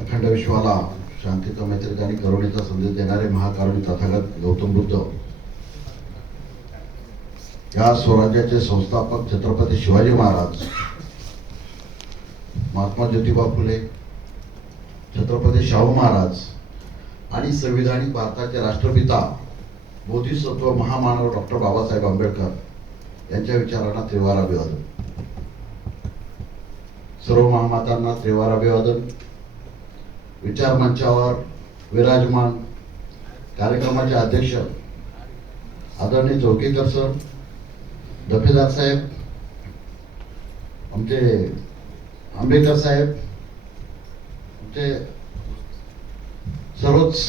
अखंड विश्वाला शांतीचा, मैत्रीचा आणि करुणेचा संदेश देणारे महाकारुणी तथागत गौतम बुद्ध या स्वराज्याचे संस्थापक छत्रपती शिवाजी महाराज, महात्मा ज्योतिबा फुले, छत्रपती शाहू महाराज आणि संविधानिक भारताचे राष्ट्रपिता बोधिसत्व महामानव डॉक्टर बाबासाहेब आंबेडकर यांच्या विचारांना त्रिवार अभिवादन. सर्व महामातांना त्रिवार अभिवादन. विचार मंचावर विराजमान कार्यक्रमाचे अध्यक्ष आदरणीय चौकीकर सर, दफेदार साहेब, आमचे आंबेडकर साहेब, आमचे सर्वच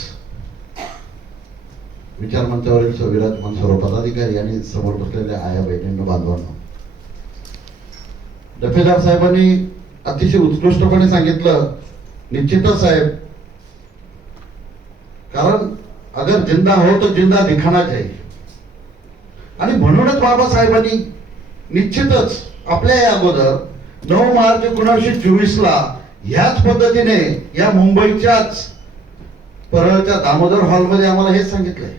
विचार मंचावरील विराजमान सर्व पदाधिकारी आणि समोर बसलेल्या आया बहिणींना, बांधवांना, दफेदार साहेबांनी अतिशय उत्कृष्टपणे सांगितलं. निश्चितच साहेब, कारण अगर जिंदा हो तो जिंदा दिखाना चाहिए. आणि म्हणूनच बाबासाहेबांनी निश्चितच आपल्या या अगोदर 9 मार्च 1924 ह्याच पद्धतीने या मुंबईच्याच परळच्या दामोदर हॉलमध्ये आम्हाला हेच सांगितलंय.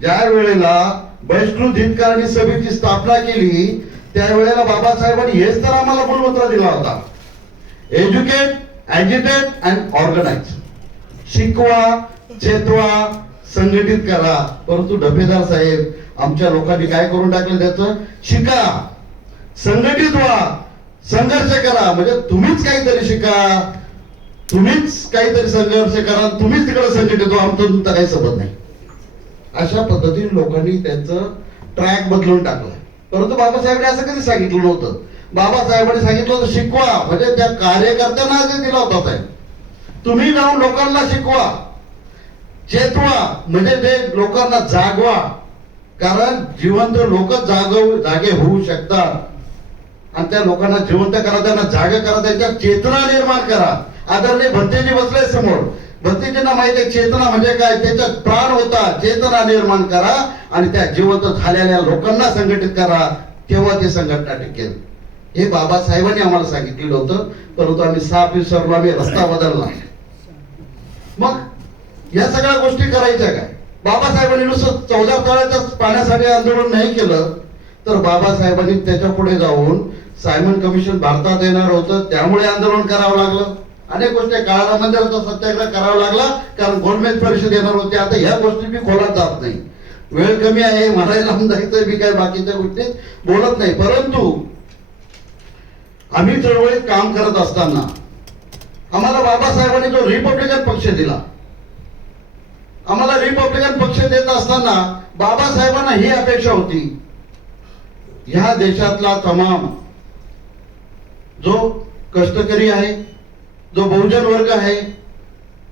ज्या वेळेला बहिष्कृत हितकारणी सभेची स्थापना केली त्यावेळेला बाबासाहेबांनी हेच तर आम्हाला मूलमंत्र दिला होता, एज्युकेट, ॲजिटेट अँड ऑर्गनाइज. शिकवा, चेतवा, संघटित करा. परंतु डफेदार साहेब, आमच्या लोकांनी काय करून टाकलं, त्याचं शिका, संघटित व्हा, संघर्ष करा. म्हणजे तुम्हीच काहीतरी शिका, तुम्हीच काहीतरी संघर्ष करा, तुम्हीच तिकडे संघटित व्हा, आमचं तुमचा काही संबंध नाही. अशा पद्धतीने लोकांनी त्यांचं ट्रॅक बदलून टाकलाय. परंतु बाबासाहेबांनी असं कधी सांगितलं नव्हतं. बाबासाहेबांनी सांगितलं होतं शिकवा, म्हणजे त्या कार्यकर्त्यांना जे दिला होता साहेब, तुम्ही जाऊन लोकांना शिकवा. चेतवा, म्हणजे ते लोकांना जागवा. कारण जिवंत लोक जागे होऊ शकतात आणि त्या लोकांना जिवंत करा, त्यांना जागे करा, त्यांच्या चेतना निर्माण करा. आदरणीय भंतेजी बसले समोर, भंतेजींना माहिती आहे चेतना म्हणजे काय, त्याच्यात प्राण होता. चेतना निर्माण करा आणि त्या जिवंत झालेल्या लोकांना संघटित करा, तेव्हा ते संघटना टिकेल. हे बाबासाहेबांनी आम्हाला सांगितलेलं होतं. परंतु आम्ही साफ विसरलो, आम्ही रस्ता बदलला. मग या सगळ्या गोष्टी करायच्या काय? बाबासाहेबांनी नुसतं 14 तळ्याच्या पाण्यासाठी आंदोलन नाही केलं, तर बाबासाहेबांनी त्याच्या पुढे जाऊन सायमन कमिशन भारतात येणार होतं, त्यामुळे आंदोलन करावं लागलं. अनेक गोष्टी, काळा मंदिराचा सत्याग्रह करावा लागला, कारण गोलमेज परिषद येणार होती. आता ह्या गोष्टी मी खोलात जात नाही, वेळ कमी आहे, म्हणायला जायचं, मी काय बाकीच्या गोष्टीत बोलत नाही. परंतु आम्ही चळवळीत काम करत असताना आम्हाला बाबासाहेबांनी जो रिपब्लिकन पक्ष दिला, आम्हाला रिपब्लिकन पक्ष देत असताना बाबासाहेबांना ही अपेक्षा होती, ह्या देशातला तमाम जो कष्टकरी आहे, जो बहुजन वर्ग आहे,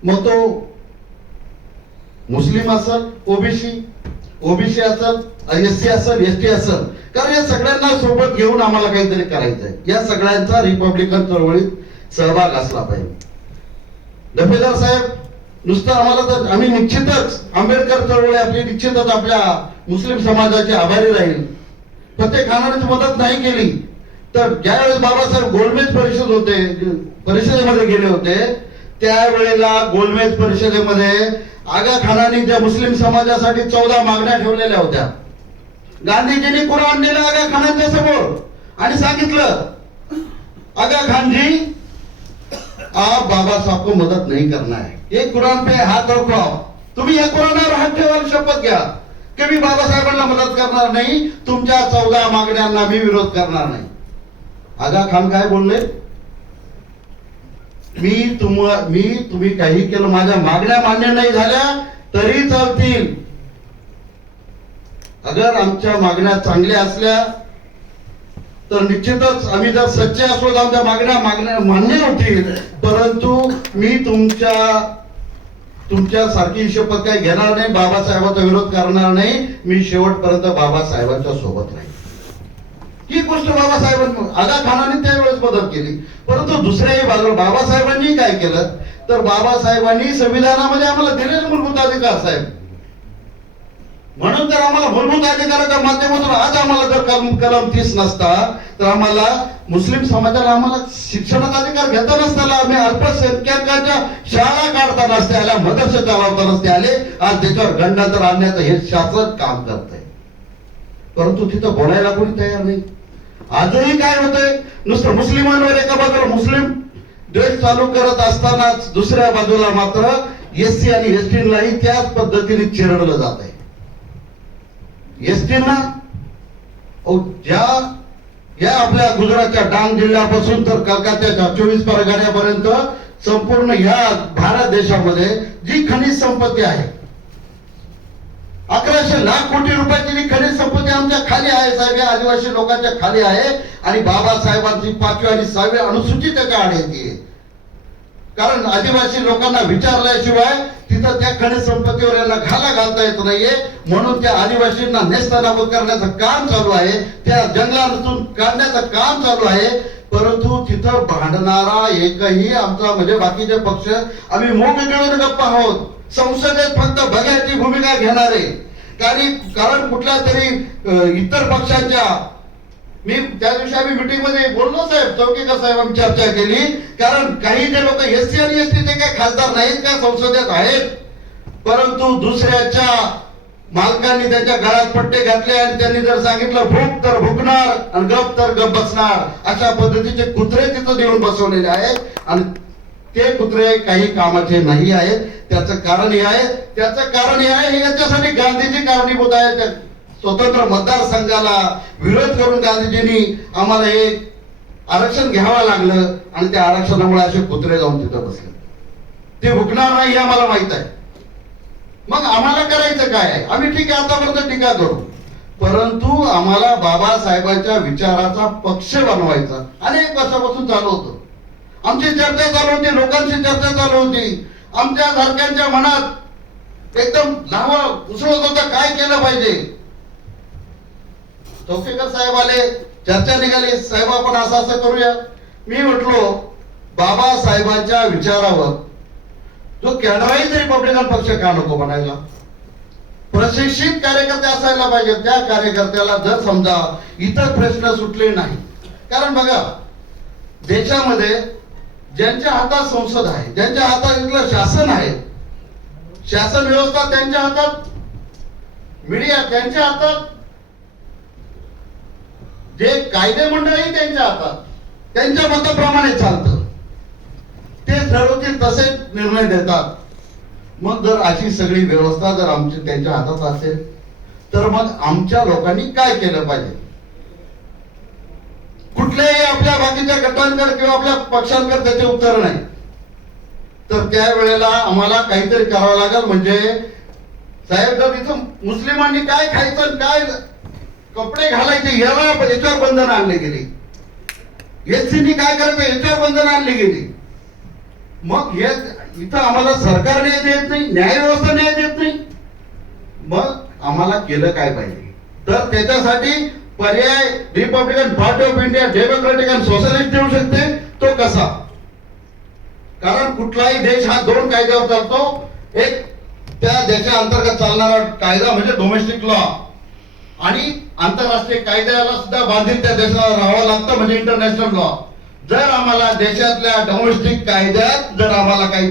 मग तो मुस्लिम असेल, ओबीसी असेल, एससी असेल, एसटी असेल, कारण या सगळ्यांना सोबत घेऊन आम्हाला काहीतरी करायचंय. या सगळ्यांचा रिपब्लिकन चळवळीत सहभाग असला पाहिजे. दफेदार साहेब, नुसतं आम्हाला तर आम्ही निश्चितच आंबेडकर चळवळी आपली निश्चितच आपल्या मुस्लिम समाजाचे आभारी राहील. प्रत्येक खानाची मदत नाही केली तर ज्यावेळेस बाबासाहेब गोलमेज परिषदेमध्ये गेले होते, त्यावेळेला गोलमेज परिषदेमध्ये आगा खानाने ज्या मुस्लिम समाजासाठी 14 मागण्या ठेवलेल्या होत्या, गांधीजींनी कुराण दिलं आगा खानाच्या समोर आणि सांगितलं, आगा खान जी, आप बाबा साहब को मदद नहीं करना है, ये कुरान पे हाथ रखो, तुम्ही या कुराणावर हात ठेवायला शपथ घ्या की मी बाबासाहेबांना मदत करणार नाही, तुमच्या 14 मागण्यांना मी विरोध करणार नाही. आगा खान काय बोलले, तुम्ही काही केलं, माझ्या मागण्या मान्य नाही झाल्या तरी चालतील. अगर आमच्या मागण्या चांगल्या असल्या तर निश्चितच आम्ही जर सच्चे असलो तर आमच्या मागण्या मान्य होतील. परंतु मी तुमच्या सारखी शपथ काय घेणार नाही, बाबासाहेबांचा विरोध करणार नाही, मी शेवटपर्यंत बाबासाहेबांच्या सोबत राहील. ही गोष्ट बाबासाहेबांनी, आगा खानाने त्यावेळेस मदत केली. परंतु दुसऱ्याही बाजूला बाबासाहेबांनी काय केलं, तर बाबासाहेबांनी संविधानामध्ये आम्हाला दिलेले मूलभूत अधिकार साहेब, म्हणून तर आम्हाला मूलभूत अधिकाराच्या माध्यमातून आज आम्हाला जर कलम 30 नसता तर आम्हाला मुस्लिम समाजाला आम्हाला शिक्षणाचा अधिकार घेता नसता आला, आम्ही अल्पसंख्याकांच्या शाळा काढता नसते आल्या, मदरसे चालवता नसते आले. आज त्याच्यावर गंडांतर आणण्याचं हे शासन काम करत आहे, परंतु तिथं बोलायला कोणी तयार नाही. आजही काय होतंय, नुसतं मुस्लिमांवर एका बाजूला मुस्लिम देश चालू करत असतानाच दुसऱ्या बाजूला मात्र एससी आणि एसटीलाही त्याच पद्धतीने चिरडलं जात आहे. एसटीना ज्या या आपल्या गुजरातच्या डांग जिल्ह्यापासून तर कलकत्त्याच्या 24 परगण्यापर्यंत संपूर्ण या भारत देशामध्ये जी खनिज संपत्ती आहे, 1100 लाख कोटी रुपयाची जी खनिज संपत्ती आमच्या खाली आहे साहेब, या आदिवासी लोकांच्या खाली आहे. आणि बाबासाहेबांची 5वी आणि 6वी अनुसूची त्याच्या आड येते. कारण आदिवासी लोकांना विचारल्याशिवाय तिथं त्या खनिज संपत्तीवर यांना घाला घालता येत नाहीये. म्हणून त्या आदिवासींना नेस्तनाबूत करण्याचं काम चालू आहे, त्या जंगलातून काढण्याचं काम चालू आहे. परंतु तिथं भांडणारा एकही आमचा म्हणजे बाकीचे पक्ष आम्ही मोग गिळून गप्पा आहोत. संसदेत फक्त बघायची भूमिका घेणारे, कारण कुठल्या तरी इतर पक्षांच्या, मी त्या दिवशी आम्ही मीटिंग मध्ये बोललो साहेब, चौकीकर साहेब आम्ही चर्चा केली. कारण काही जे लोक एससी आणि एसटीचे काही खासदार नाहीत का संसदेत आहेत, परंतु दुसऱ्याच्या मालकांनी त्यांच्या गळ्यात पट्टे घातले आणि त्यांनी जर सांगितलं भूक तर भुकणार आणि गप तर गप बसणार, अशा पद्धतीचे कुत्रे तिथं देऊन बसवलेले आहेत. आणि ते कुत्रे काही कामाचे नाही आहेत. त्याचं कारण हे आहे, हे याच्यासाठी गांधीजी कारणीभूत आहेत. स्वतंत्र मतदारसंघाला विरोध करून गांधीजींनी आम्हाला हे आरक्षण घ्यावं लागलं आणि त्या आरक्षणामुळे असे कुत्रे जाऊन तिथं बसले. ते भुकणार नाही हे आम्हाला माहित आहे. मग आम्हाला करायचं काय आहे, आम्ही ठीक आहे आतापर्यंत टीका करू, परंतु आम्हाला बाबासाहेबांच्या विचाराचा पक्ष बनवायचा अनेक वर्षापासून चालू होतं. आमची चर्चा चालू होती, लोकांची चर्चा चालू होती. आमच्या सारख्यांच्या मनात एकदम लावा उसळत होता काय केलं पाहिजे. चौकेकर साहेब आले, चर्चा निघाली, साहेब आपण असं करूया. मी म्हटलो बाबासाहेबांच्या विचारावर जो कॅडराईज रिपब्लिकन पक्ष का नको बनायला, प्रशिक्षित कार्यकर्ते असायला पाहिजे. त्या कार्यकर्त्याला जर समजा इतर प्रश्न सुटले नाही, कारण बघा देशामध्ये ज्यांच्या हातात संसद आहे, ज्यांच्या हातात इथलं शासन आहे, शासन व्यवस्था त्यांच्या हातात, मीडिया त्यांच्या हातात, जे कायदे मंडळही त्यांच्या हातात, त्यांच्या मताप्रमाणे चालतं, ते ठरवतील तसे निर्णय देतात. मग जर अशी सगळी व्यवस्था जर आमची त्यांच्या हातात असेल तर मग आमच्या लोकांनी काय केलं पाहिजे. कुठल्याही आपल्या बाकीच्या गटांकडे किंवा आपल्या पक्षांकडे त्याचे उत्तर नाही, तर त्यावेळेला आम्हाला काहीतरी करावं लागेल. म्हणजे साहेब जर इथं मुस्लिमांनी काय खायचं, काय कपडे घालायचे याच्यावर बंधन आणले गेली, एससीनी काय करायचं याच्यावर बंधन आणली गेली. मग हे इथं आम्हाला सरकार न्याय देत नाही, न्याय व्यवस्था न्याय देत नाही. मग आम्हाला केलं काय पाहिजे, तर त्याच्यासाठी पर्याय Republican party of India democratic and socialist देऊ शकते. तो कसा, कारण कुठलाही देश हा 2 कायद्यावर चालतो. एक त्या देशा अंतर्गत चालणारा कायदा म्हणजे डोमेस्टिक लॉ, आणि आंतरराष्ट्रीय कायद्याला सुद्धा बांधील त्या देशाला राहावं लागतं म्हणजे इंटरनॅशनल लॉ. जर आम्हाला देशातल्या डोमेस्टिक कायद्यात जर आम्हाला काही